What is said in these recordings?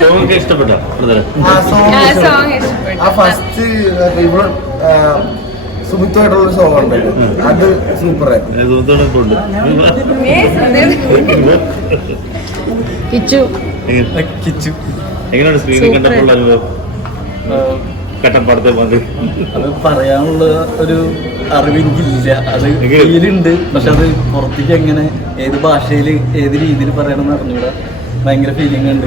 Song ഇഷ്ടപ്പെട്ടോ? ആ. Song ആ ഫസ്റ്റ് ഇവിടെ സോങ് ഉണ്ടല്ലോ അത്. കിച്ചു. എങ്ങനെ- കിച്ചു. എങ്ങനെയാണ് സ്ക്രീനിൽ കണ്ടപ്പോൾ അനുഭവം? കട്ടപ്പാടത്തെ മതി അത് പറയാനുള്ള ഒരു അറിവെനിക്കില്ല അത് ഫീലുണ്ട് പക്ഷെ അത് പുറത്തേക്ക് എങ്ങനെ ഏത് ഭാഷയിൽ ഏത് രീതിയിൽ പറയണമെന്ന് അറിഞ്ഞൂടാ. ഭയങ്കര ഫീലിംഗ് ഉണ്ട്.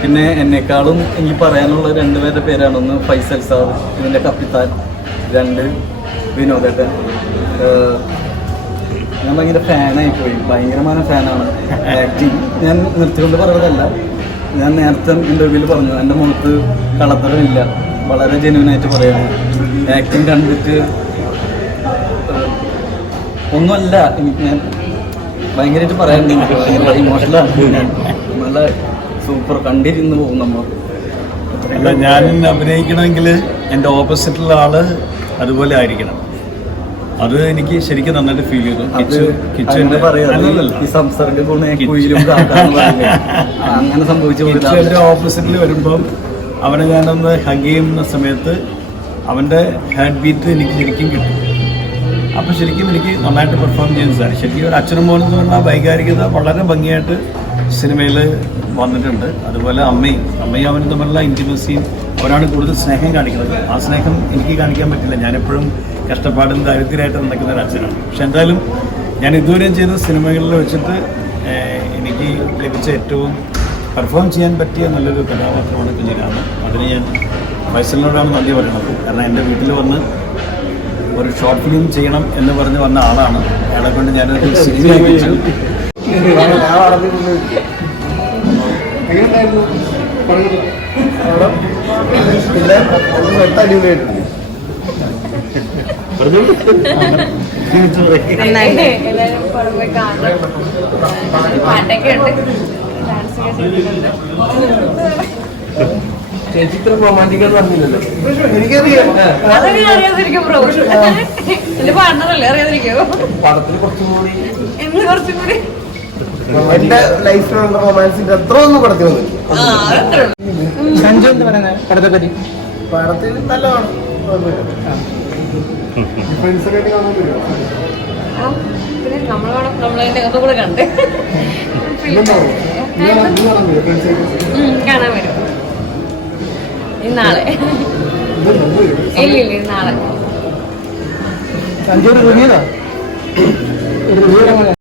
പിന്നെ എന്നെക്കാളും എനിക്ക് പറയാനുള്ള രണ്ടുപേരുടെ പേരാണ് ഒന്ന് ഫൈസൽ സാർ ഇതിന്റെ കപ്പിത്താൻ രണ്ട് വിനോദേട്ടൻ. ഞാൻ ഭയങ്കര ഫാനായി പോയി. ഭയങ്കരമായ ഫാനാണ് ആക്ടിങ് ഞാൻ നിർത്തിക്കൊണ്ട് പറഞ്ഞതല്ല. ഞാൻ നേരത്തെ ഇന്റർവ്യൂവിൽ പറഞ്ഞു എന്റെ മുഖത്ത് കളത്തരമില്ല വളരെ ജെന്യൂനായിട്ട് പറയാണ്. ആക്ടിങ് കണ്ടിട്ട് ഒന്നുമല്ല എനിക്ക് ഞാൻ ഭയങ്കരമായിട്ട് പറയാനുണ്ട്. എനിക്ക് ഭയങ്കര ഇമോഷണലാണ് നല്ല സൂപ്പർ കണ്ടിരുന്നു പോകും നമ്മൾ. അല്ല ഞാൻ അഭിനയിക്കണമെങ്കിൽ എന്റെ ഓപ്പോസിറ്റുള്ള ആൾ അതുപോലെ ആയിരിക്കണം. അത് എനിക്ക് ശരിക്കും നന്നായിട്ട് ഫീൽ ചെയ്തു. കിച്ചന്റെ കിച്ചു കിച്ചു അങ്ങനെ സംഭവിച്ചു. ഓപ്പോസിറ്റിൽ വരുമ്പം അവനെ ഞാനൊന്ന് ഹഗ് ചെയ്യുന്ന സമയത്ത് അവന്റെ ഹാൻഡ് ബീറ്റ് എനിക്ക് ശരിക്കും കിട്ടും. അപ്പോൾ ശരിക്കും എനിക്ക് നന്നായിട്ട് പെർഫോം ചെയ്യാൻ സാധിക്കും ശരിക്കും ഒരു അച്ഛനും മോനും പറഞ്ഞാൽ വൈകാരികത വളരെ ഭംഗിയായിട്ട് സിനിമയിൽ വന്നിട്ടുണ്ട്. അതുപോലെ അമ്മയും അമ്മയും അവനും തമ്മിലുള്ള ഇന്റിമസിയും ഒരാണ് കൂടുതൽ സ്നേഹം കാണിക്കുന്നത്. ആ സ്നേഹം എനിക്ക് കാണിക്കാൻ പറ്റില്ല. ഞാനെപ്പോഴും കഷ്ടപ്പാടും ദാരിദ്ര്യമായിട്ട് നടക്കുന്ന ഒരു അച്ഛനാണ്. പക്ഷെ എന്തായാലും ഞാൻ ഇതുവരെയും ചെയ്ത സിനിമകളിൽ വെച്ചിട്ട് എനിക്ക് ലഭിച്ച ഏറ്റവും പെർഫോം ചെയ്യാൻ പറ്റിയ നല്ലൊരു കഥാപാത്രമാണ് കുഞ്ഞിരാമൻ. അതിന് ഞാൻ ഫൈസലിനോടാണ് നന്ദി പറയുന്നത്. കാരണം എന്റെ വീട്ടിൽ വന്ന് ഒരു ഷോർട്ട് ഫിലിം ചെയ്യണം എന്ന് പറഞ്ഞ് വന്ന ആളാണ്. അയാളെ കൊണ്ട് ഞാനൊരു സിനിമയാക്കിച്ചു അവിടെ പിന്നെ അത് സെറ്റ് അടിപൊളിയായിട്ടുണ്ട് പറഞ്ഞോളൂ എല്ലാവരും പുറമെ കാണണം പാട്ടൊക്കെ ഡാൻസ് ഒക്കെ ചെയ്തിട്ടുണ്ട് ചേച്ചി ഇത്ര റൊമാന്റിക് എന്ന് പറഞ്ഞില്ലല്ലോ എനിക്കറിയാം പടത്തിൽ കുറച്ചും കൂടി കുറച്ചും കൂടി? എന്റെ ലൈഫിലുള്ള റൊമാൻസിന്റെ അത്ര ഒന്നും കടത്തി വന്നില്ല ആ അത്രേ ഉള്ളൂ. സഞ്ജു എന്ന് പറയുന്നത് പടത്തെ പറ്റി. പടത്തിൽ നല്ലതാണ്. കാണാൻ വരും. ഈ നാളെ. ഇല്ല ഇല്ല സഞ്ജു റിവ്യൂ